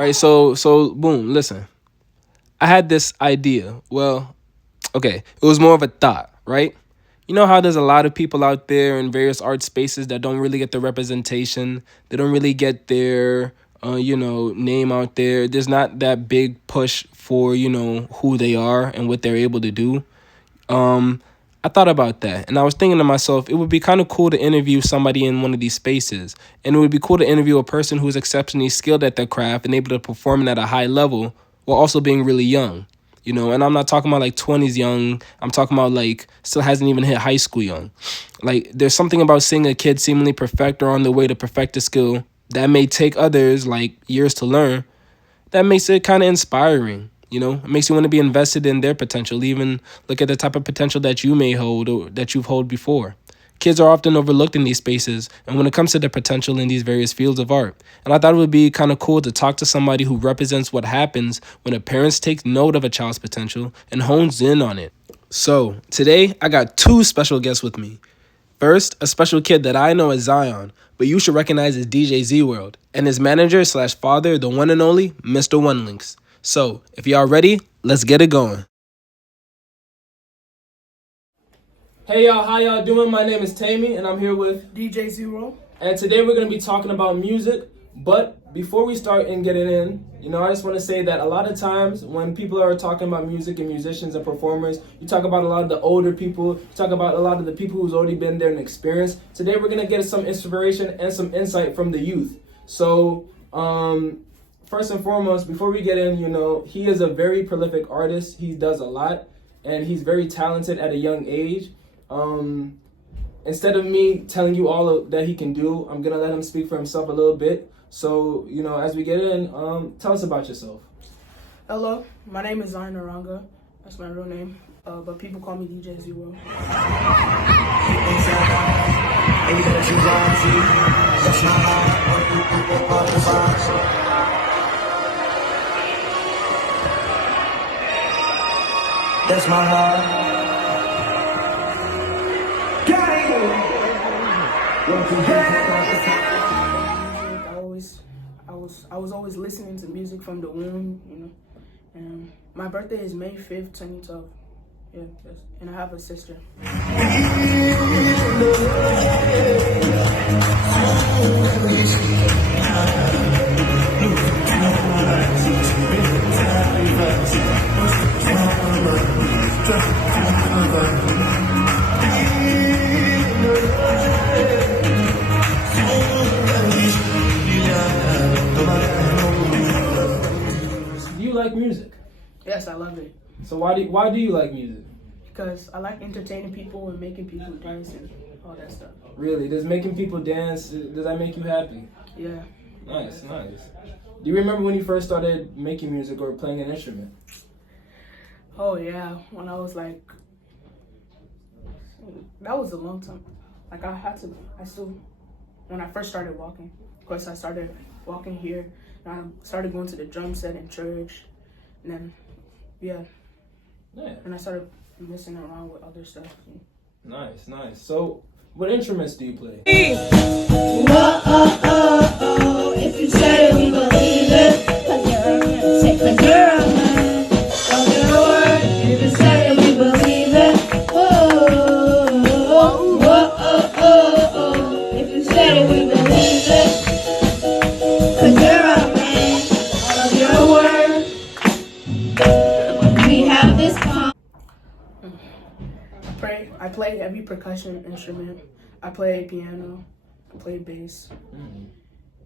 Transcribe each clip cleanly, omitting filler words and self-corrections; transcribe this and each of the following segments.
right? So boom, listen. I had this idea. Well, okay, it was more of a thought, right? You know how there's a lot of people out there in various art spaces that don't really get the representation. They don't really get their, name out there. There's not that big push for, who they are and what they're able to do. I thought about that, and I was thinking to myself, it would be kind of cool to interview somebody in one of these spaces, and it would be cool to interview a person who's exceptionally skilled at their craft and able to perform it at a high level while also being really young. And I'm not talking about like 20s young. I'm talking about like still hasn't even hit high school young. Like there's something about seeing a kid seemingly perfect or on the way to perfect a skill that may take others like years to learn. That makes it kind of inspiring. It makes you want to be invested in their potential, even look at the type of potential that you may hold or that you've held before. Kids are often overlooked in these spaces, and when it comes to their potential in these various fields of art. And I thought it would be kind of cool to talk to somebody who represents what happens when a parent takes note of a child's potential and hones in on it. So, today, I got two special guests with me. First, a special kid that I know as Zion, but you should recognize as DJ ZeeWorld, and his manager/father, the one and only Mr. ONELINX. So, if y'all ready, let's get it going. Hey y'all, how y'all doing? My name is Tammy, and I'm here with DJ ZeeWorld. And today we're going to be talking about music. But before we start and get it in, I just want to say that a lot of times when people are talking about music and musicians and performers, you talk about a lot of the older people, you talk about a lot of the people who's already been there and experienced. Today we're going to get some inspiration and some insight from the youth. So, first and foremost, before we get in, he is a very prolific artist. He does a lot, and he's very talented at a young age. Instead of me telling you all that he can do, I'm going to let him speak for himself a little bit. So, as we get in, tell us about yourself. Hello, my name is Zion Aranga. That's my real name. But people call me DJ ZeeWorld. That's my heart. I was always listening to music from the womb, And my birthday is May 5th, 2012. Yeah, yes. And I have a sister. Do you like music? Yes, I love it. So why do you like music? Because I like entertaining people and making people dance and all that stuff. Really? Does making people dance, does that make you happy? Yeah. Nice. Do you remember when you first started making music or playing an instrument? Oh yeah, when I was like, that was a long time. Like when I first started walking. Of course, I started walking here, and I started going to the drum set in church, and then, yeah. And I started messing around with other stuff. Nice. So, what instruments do you play? Whoa, if you say it, we believe it. 'Cause you're a man. Don't get a word. If you say it, we believe it. Whoa, if you say it, we believe it. 'Cause you're a man. All of your word. We have this calm. I play every percussion instrument. I play piano, I play bass,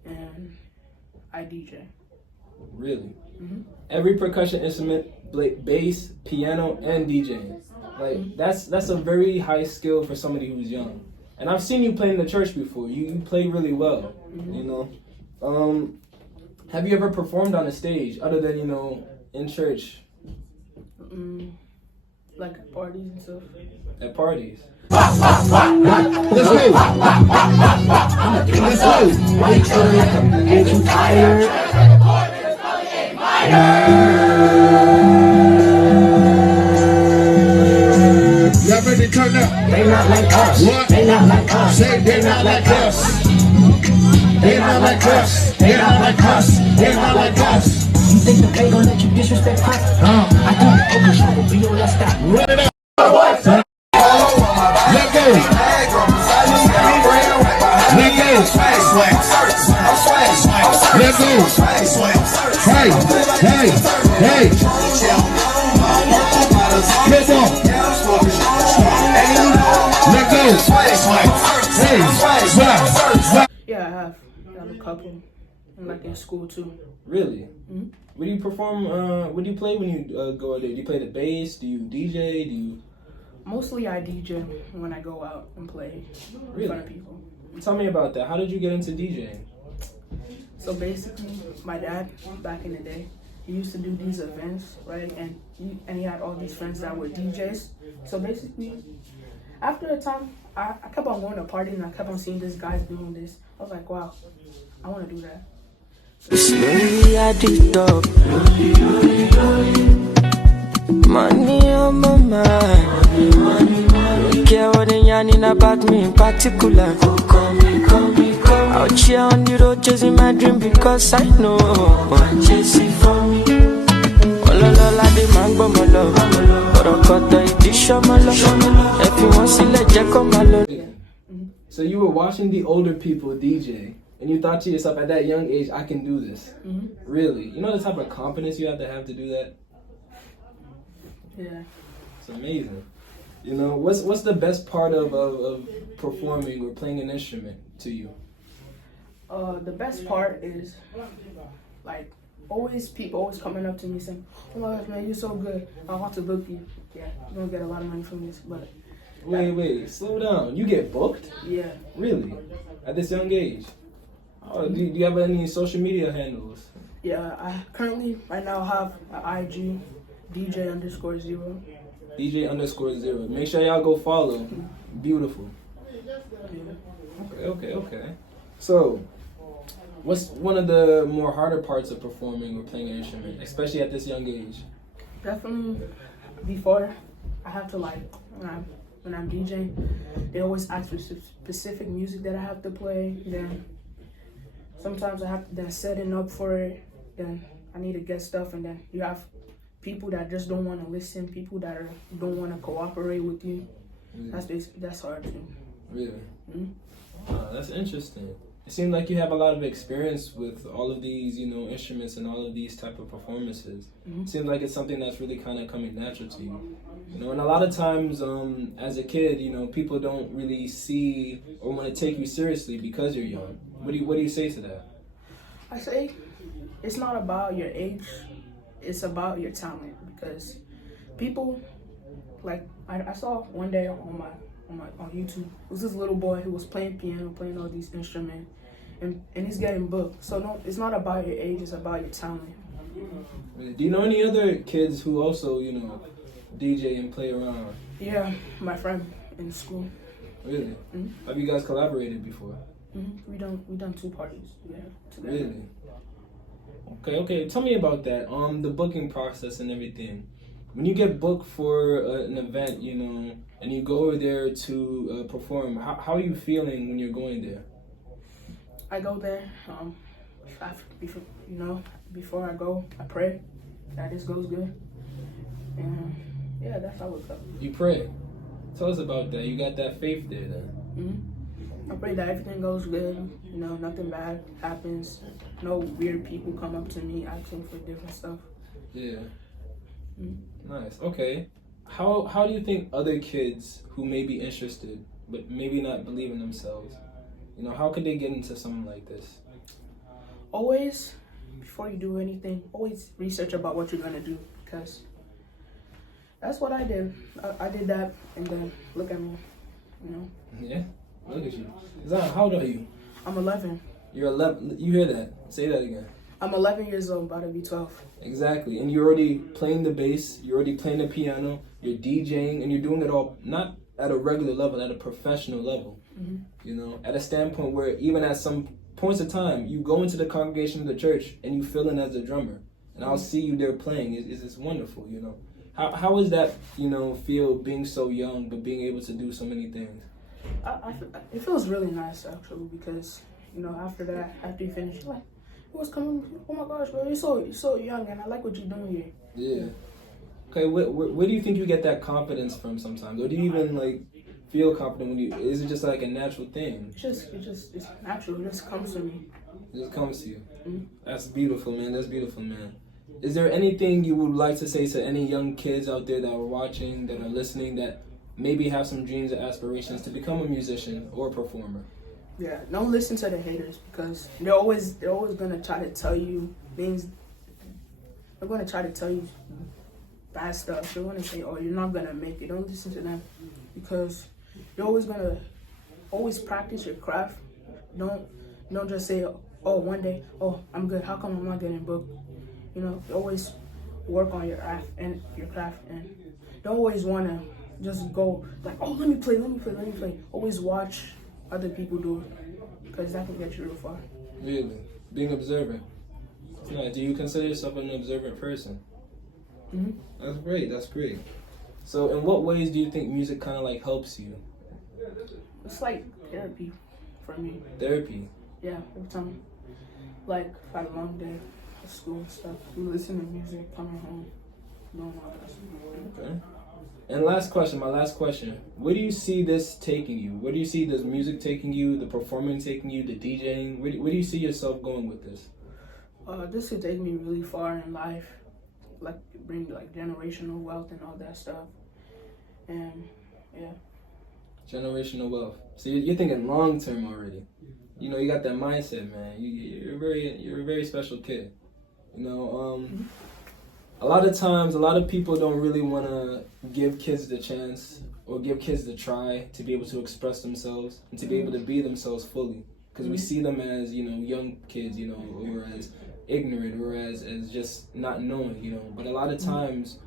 and I DJ. Really? Mm-hmm. Every percussion instrument, bass, piano, and DJing. Like that's a very high skill for somebody who's young. And I've seen you play in the church before. You play really well. Mm-hmm. Have you ever performed on a stage other than in church? Like at parties and stuff. At parties. Let's move. Get you tired. Y'all ready to turn up? They not like us. What? They not like us. Say they not like us. They not like us. They not like us. They not like us. You think the pay gon' let you disrespect us? I think the open shop will be your last stop. Run it up. Let go. Let go. Let go. Hey, hey, hey. Come on. Let go. Hey, swag. Yeah, I have a couple. I'm like in school too. Really? What do you perform? What do you play when you go out there? Do you play the bass? Do you DJ? Do you? Mostly I DJ when I go out and play in front of people. Tell me about that. How did you get into DJing? So basically, my dad, back in the day, he used to do these events, right? And he had all these friends that were DJs. So basically, after a time, I kept on going to parties and I kept on seeing these guys doing this. I was like, wow, I want to do that. Slowly I did up. Money on my mind. Don't care what they yarning about me in particular. Out here on the road chasing my dream because I know one chasing for me. Ololola de mango malo. Orokoto idisho malo. If you want to let Jack come malo. So you were watching the older people DJ, and you thought to yourself at that young age, I can do this. Really? You know the type of confidence you have to do that? Yeah. It's amazing. You know, what's the best part of performing or playing an instrument to you? The best part is, like, people always coming up to me saying, oh my gosh, man, you're so good. I want to book you. Yeah, you're going to get a lot of money from this, but... Wait, slow down. You get booked? Yeah. Really? At this young age? Oh, do you have any social media handles? Yeah, I currently, right now, have an IG, DJ_ZeeWorld. DJ_0. Make sure y'all go follow. Beautiful. Yeah. Okay. So, what's one of the more harder parts of performing or playing an instrument, especially at this young age? Definitely, before, I have to, like, when I'm DJing, they always ask for specific music that I have to play. Then sometimes I have to then setting up for it. Then I need to get stuff, and then you have people that just don't want to listen, people that don't want to cooperate with you. That's hard too. Really? That's interesting. It seems like you have a lot of experience with all of these, instruments and all of these type of performances. It seems like it's something that's really kind of coming natural to you. And a lot of times, as a kid, people don't really see or want to take you seriously because you're young. What do you say to that? I say it's not about your age, it's about your talent, because people, like, I saw one day on YouTube, it was this little boy who was playing piano, playing all these instruments, and he's getting booked. So no, it's not about your age, it's about your talent. Do you know any other kids who also, DJ and play around? Yeah, my friend in school. Really? Have you guys collaborated before? We done 2 parties. Yeah, together. Really? Okay. Tell me about that. The booking process and everything. When you get booked for an event, and you go over there to perform, how are you feeling when you're going there? I go there. Before I go, I pray that this goes good. And yeah, that's how it goes. You pray. Tell us about that. You got that faith there, then. I pray that everything goes good. Nothing bad happens. No weird people come up to me asking for different stuff. Yeah. Nice. Okay. How do you think other kids who may be interested but maybe not believe in themselves, how could they get into something like this? Always, before you do anything, always research about what you're gonna do, because that's what I did. I did that, and then look at me, Yeah. Look at you. Zan, how old are you? I'm 11. You're 11. You hear that? Say that again. I'm 11 years old, about to be 12. Exactly. And you're already playing the bass, you're already playing the piano, you're DJing, and you're doing it all not at a regular level, at a professional level. At a standpoint where even at some points of time, you go into the congregation of the church and you fill in as a drummer. And I'll see you there playing. It's wonderful, How is that, feel being so young but being able to do so many things? It feels really nice, actually, because you know, after that, after you finish, you're like, what's coming? Oh my gosh, bro, you're so young, and I like what you're doing here. Yeah. Okay, where do you think you get that confidence from sometimes? Or do you even, like, feel confident when you, is it just like a natural thing? It's natural. It just comes to me. It just comes to you. Mm-hmm. That's beautiful, man. That's beautiful, man. Is there anything you would like to say to any young kids out there that are watching, that are listening, that maybe have some dreams or aspirations to become a musician or a performer? Yeah, don't listen to the haters, because they're always gonna try to tell you things. They're gonna try to tell you bad stuff. They're gonna say, "Oh, you're not gonna make it." Don't listen to them, because you're always gonna practice your craft. Don't just say, "Oh, one day, oh, I'm good. How come I'm not getting booked?" You know, always work on your craft, and don't always wanna just go like, "Oh, let me play." Always watch other people do it, because that can get you real far. Really? Being observant. Yeah, do you consider yourself an observant person? Mm-hmm. That's great. That's great. So, in what ways do you think music kind of like helps you? It's like therapy for me. Therapy. Yeah, every time, like, if I had a long day at school and stuff, you listen to music, coming home, doing all that stuff. Okay. And my last question. Where do you see this taking you? Where do you see this music taking you, the performing taking you, the DJing? Where do you see yourself going with this? This could take me really far in life, like bring like generational wealth and all that stuff. And yeah. Generational wealth. So you're thinking long term already. You know, you got that mindset, man. You're a very special kid. You know, a lot of times, a lot of people don't really want to give kids the chance or give kids the try to be able to express themselves and to be able to be themselves fully. Because we see them as, you know, young kids, you know, or as ignorant, or as just not knowing, you know. But a lot of times,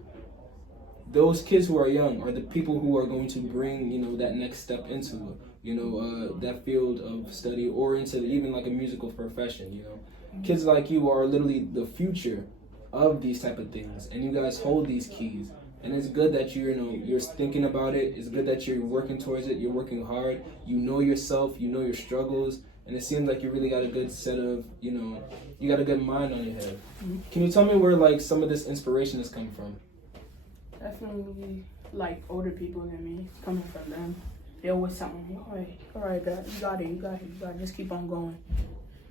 those kids who are young are the people who are going to bring, you know, that next step into, you know, that field of study, or into even like a musical profession, you know. Kids like you are literally the future of these type of things, and you guys hold these keys. And it's good that you're thinking about it. It's good that you're working towards it. You're working hard. You know yourself. You know your struggles. And it seems like you really got a good set of, you know, you got a good mind on your head. Mm-hmm. Can you tell me where, like, some of this inspiration has come from? Definitely, like, older people than me. It's coming from them. They always tell me, all right, God, you got it. Just keep on going.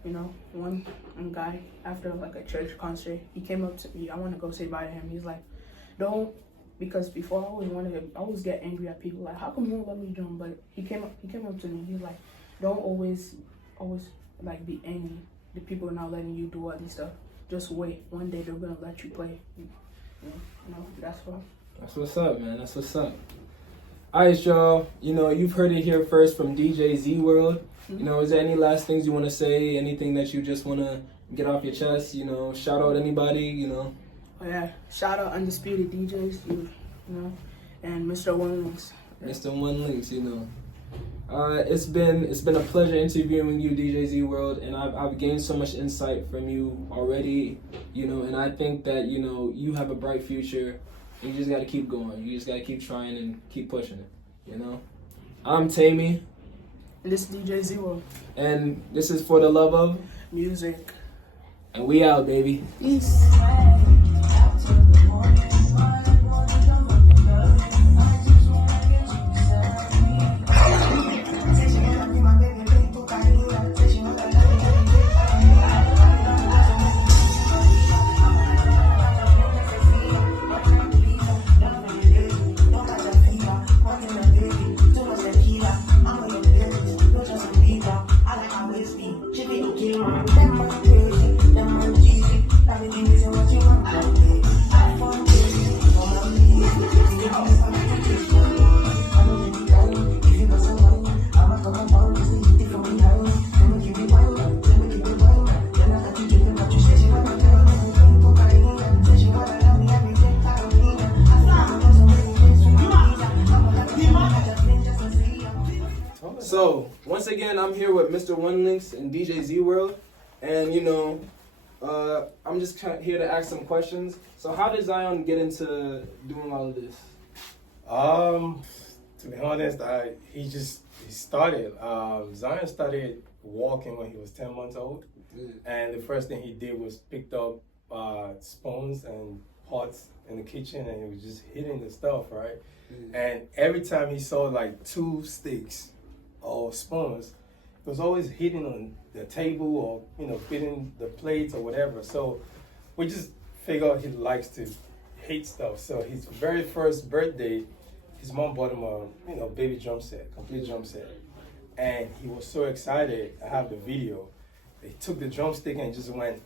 You know, one guy, after, like, a church concert, he came up to me. I want to go say bye to him. He's like, don't, because before I always get angry at people. Like, how come you won't let me drum? But he came up to me. He's like, don't always like be angry. The people are not letting you do all this stuff. Just wait. One day they're gonna let you play. You know, that's what. That's what's up, man. That's what's up. All right, y'all. You know, you've heard it here first from DJ ZeeWorld. You know, is there any last things you want to say? Anything that you just want to get off your chest? You know, shout out anybody. You know. Oh yeah, shout out Undisputed DJs. You know, and Mr. ONELINX. Mr. ONELINX. You know. It's been a pleasure interviewing you, DJ ZeeWorld, and I've gained so much insight from you already, you know, and I think that, you know, you have a bright future, and you just got to keep going. You just got to keep trying and keep pushing it, you know. I'm Tammy. And this is DJ ZeeWorld. And this is For the Love of Music. And we out, baby. Peace. So, once again, I'm here with Mr. ONELINX and DJ ZeeWorld, and, you know, I'm just here to ask some questions. So, how did Zion get into doing all of this? To be honest, he started. Zion started walking when he was 10 months old. And the first thing he did was picked up spoons and pots in the kitchen, and he was just hitting the stuff, right? And every time he saw like 2 sticks or spoons, he was always hitting on the table or, you know, hitting the plates or whatever. So we just figured he likes to hate stuff. So his very first birthday, his mom bought him a, you know, baby drum set, complete drum set. And he was so excited. I have the video. He took the drumstick and just went.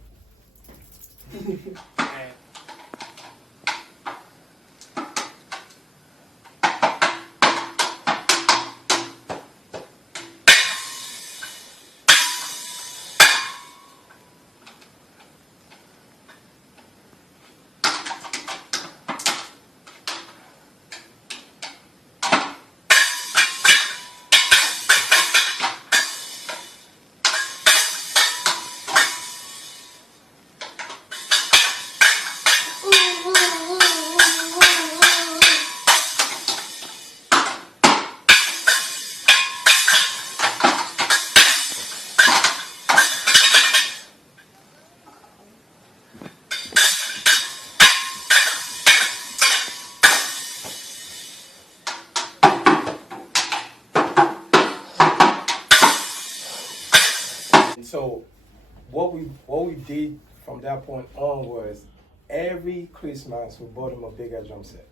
And so what we did from that point on was every Christmas we bought him a bigger drum set.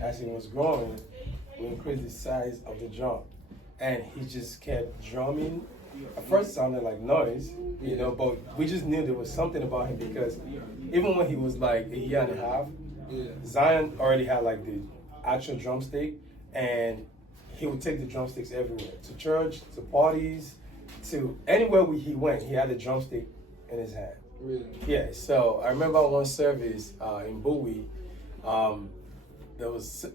As he was growing, we increased the size of the drum, and he just kept drumming. At first it sounded like noise, you know, but we just knew there was something about him because even when he was like a year and a half, Zion already had like the actual drumstick, and he would take the drumsticks everywhere, to church, to parties, to anywhere he went, he had a drumstick in his hand. Really? Yeah, so I remember one service in Bowie, there was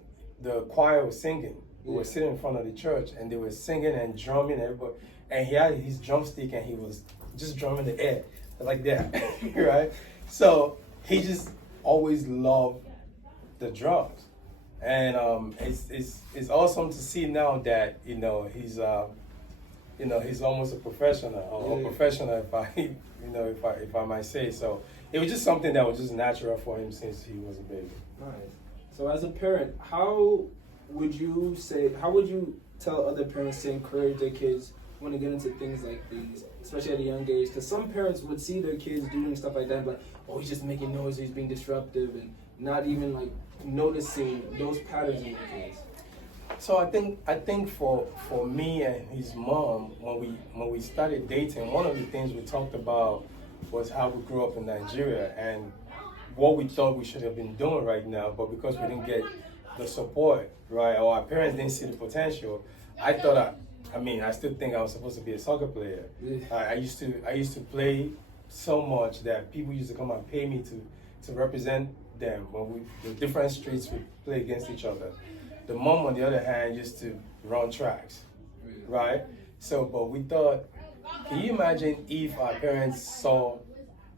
the choir was singing. We were sitting in front of the church, and they were singing and drumming, everybody, and he had his drumstick, and he was just drumming the air like that, right? So he just always loved the drums, and it's awesome to see now that he's almost a professional, or a professional, if I might say. So it was just something that was just natural for him since he was a baby. Nice. So as a parent, how would you tell other parents to encourage their kids when they get into things like these, especially at a young age? Because some parents would see their kids doing stuff like that, but he's just making noise, he's being disruptive, and not even like noticing those patterns in their kids. So I think for me and his mom, when we started dating, one of the things we talked about was how we grew up in Nigeria and what we thought we should have been doing right now, but because we didn't get the support, right, or our parents didn't see the potential, I thought I still think I was supposed to be a soccer player. I used to play so much that people used to come and pay me to represent them when the different streets we play against each other. The mom, on the other hand, used to run tracks, right? So, but we thought, can you imagine if our parents saw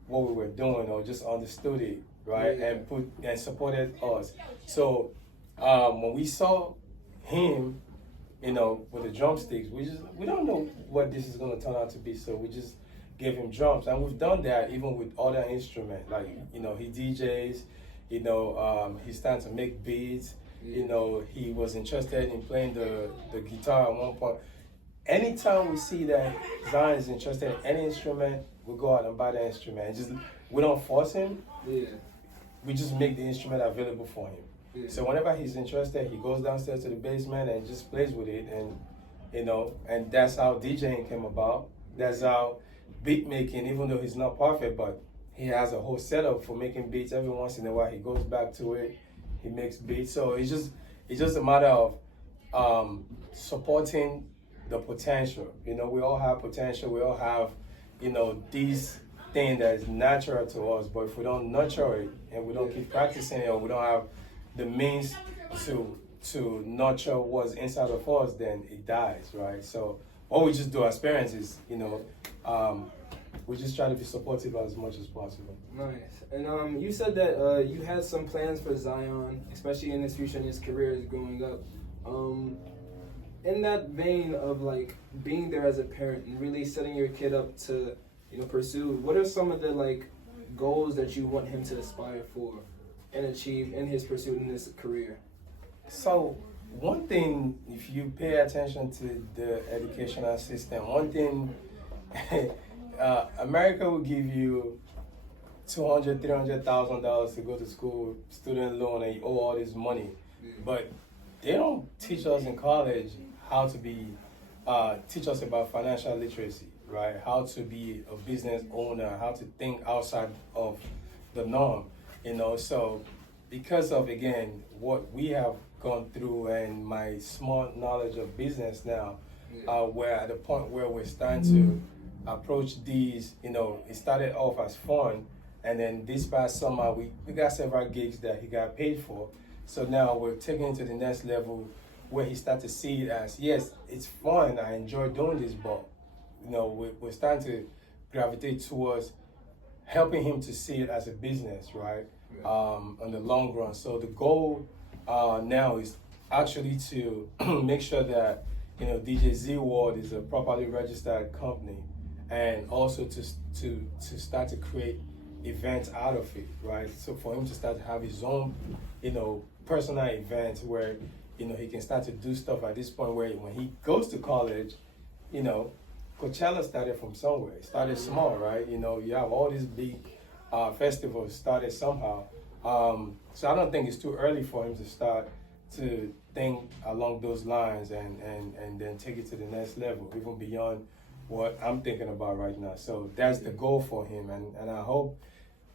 what we were doing or just understood it, right, and supported us? So, when we saw him, with the drumsticks, we don't know what this is going to turn out to be, so we just gave him drums, and we've done that even with other instruments, like he DJs, he's starting to make beats. He was interested in playing the guitar at one point. Anytime we see that Zion is interested in any instrument, we go out and buy the instrument. We don't force him. We just make the instrument available for him. So whenever he's interested, he goes downstairs to the basement and just plays with it. And that's how DJing came about. That's how beat making, even though he's not perfect, but he has a whole setup for making beats. Every once in a while, he goes back to it. He makes beats. So it's just a matter of supporting the potential. We all have potential. We all have, these things that is natural to us. But if we don't nurture it and we don't keep practicing it, or we don't have the means to nurture what's inside of us, then it dies, right? So what we just do as parents is, we just try to be supportive as much as possible. Nice. And you said that you had some plans for Zion, especially in his future and his career as growing up. in that vein of like being there as a parent and really setting your kid up to, you know, pursue, what are some of the like goals that you want him to aspire for and achieve in his pursuit in his career? So one thing, if you pay attention to the educational system, one thing, America will give you $200,000, $300,000 to go to school, student loan, and you owe all this money. But they don't teach us in college how to be, teach us about financial literacy, right? How to be a business owner, how to think outside of the norm, you know? So because of, again, what we have gone through and my small knowledge of business now, we're at the point where we're starting to approach these, you know, it started off as fun, and then this past summer, we got several gigs that he got paid for. So now we're taking it to the next level where he started to see it as, yes, it's fun, I enjoy doing this, but, you know, we're starting to gravitate towards helping him to see it as a business, right? On the long run. So the goal now is actually to make sure that, you know, DJ ZeeWorld is a properly registered company, and also to start to create events out of it, right? So for him to start to have his own, you know, personal events where, you know, he can start to do stuff at this point where when he goes to college, you know, Coachella started from somewhere. It started small, right? You know, you have all these big festivals started somehow. So I don't think it's too early for him to start to think along those lines and then take it to the next level, even beyond what I'm thinking about right now. So that's the goal for him, and I hope,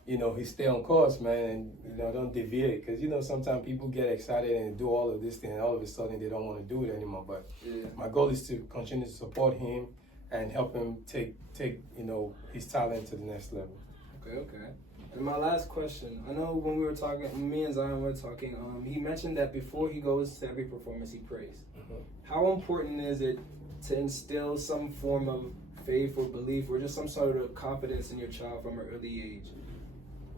you know, he stay on course, man, and, you know, don't deviate, because, you know, sometimes people get excited and do all of this thing, and all of a sudden they don't want to do it anymore. But my goal is to continue to support him and help him take you know, his talent to the next level. Okay. And my last question, I know when we were talking, me and Zion were talking, he mentioned that before he goes to every performance, he prays. How important is it to instill some form of faith or belief or just some sort of confidence in your child from an early age?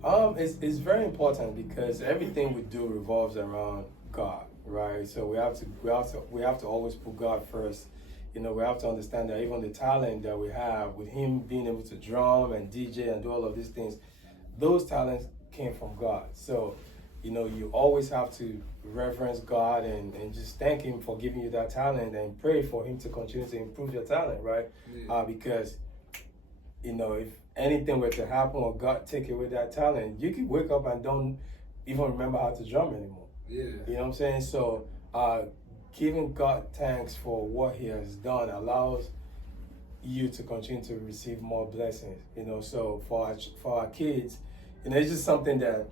It's very important, because everything we do revolves around God, right? So we have to always put God first. You know, we have to understand that even the talent that we have, with him being able to drum and DJ and do all of these things, those talents came from God. So, you know, you always have to reverence God and just thank him for giving you that talent, and pray for him to continue to improve your talent, right? Because, you know, if anything were to happen or God take away that talent, you could wake up and don't even remember how to drum anymore. You know what I'm saying? So giving God thanks for what he has done allows you to continue to receive more blessings, you know. So for our kids, you know, it's just something that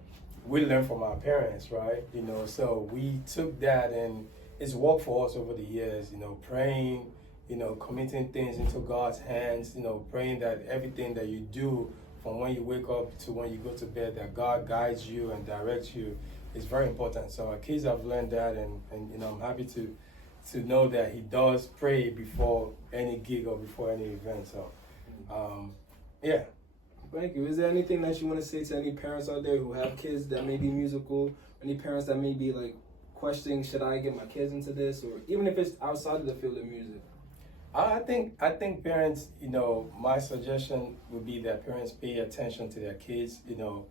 we learn from our parents, right? You know, so we took that, and it's worked for us over the years, you know, praying, you know, committing things into God's hands, you know, praying that everything that you do from when you wake up to when you go to bed, that God guides you and directs you, is very important. So our kids have learned that, and you know, I'm happy to know that he does pray before any gig or before any event. So, yeah. Thank you. Is there anything that you want to say to any parents out there who have kids that may be musical? Any parents that may be like questioning, should I get my kids into this, or even if it's outside of the field of music? I think parents, you know, my suggestion would be that parents pay attention to their kids, you know,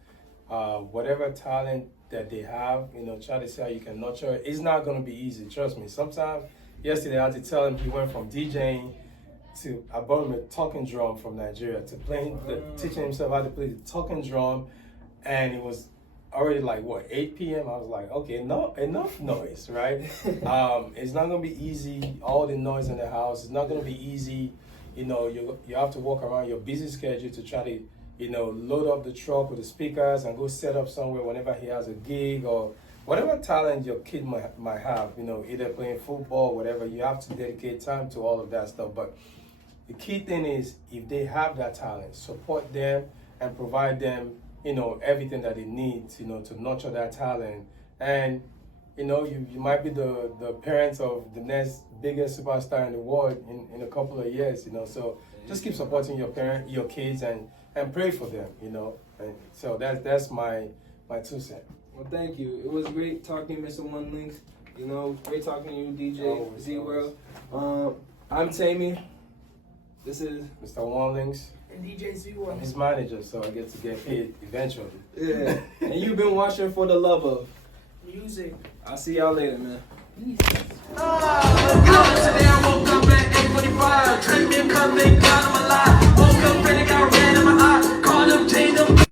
whatever talent that they have, you know, try to see how you can nurture it. It's not going to be easy, trust me. Sometimes, yesterday I had to tell him, he went from DJing to, I bought him a talking drum from Nigeria, to playing, teaching himself how to play the talking drum, and it was already like, what, 8 p.m.? I was like, okay, no, enough noise, right? It's not going to be easy, all the noise in the house. It's not going to be easy. You know, you have to walk around your busy schedule to try to, you know, load up the truck with the speakers and go set up somewhere whenever he has a gig, or whatever talent your kid might have, you know, either playing football, whatever. You have to dedicate time to all of that stuff. But the key thing is, if they have that talent, support them and provide them, you know, everything that they need, you know, to nurture that talent. And, you know, you might be the parents of the next biggest superstar in the world in a couple of years, you know. So just keep supporting your kids and pray for them, you know. And so that's my 2 cents. Well, thank you. It was great talking to you, Mr. ONELINX. You know, great talking to you, DJ Always, ZeeWorld. I'm Tammy. This is Mr. ONELINX. And DJ ZeeWorld. I'm his manager, so I get to get paid eventually. yeah. And you've been watching for the love of Music. I'll see y'all later, man. Today I woke up at 8:45. Dreamed me a cup, thank God I'm alive. Woke up, ready, got red in my eye. Called up, changed up.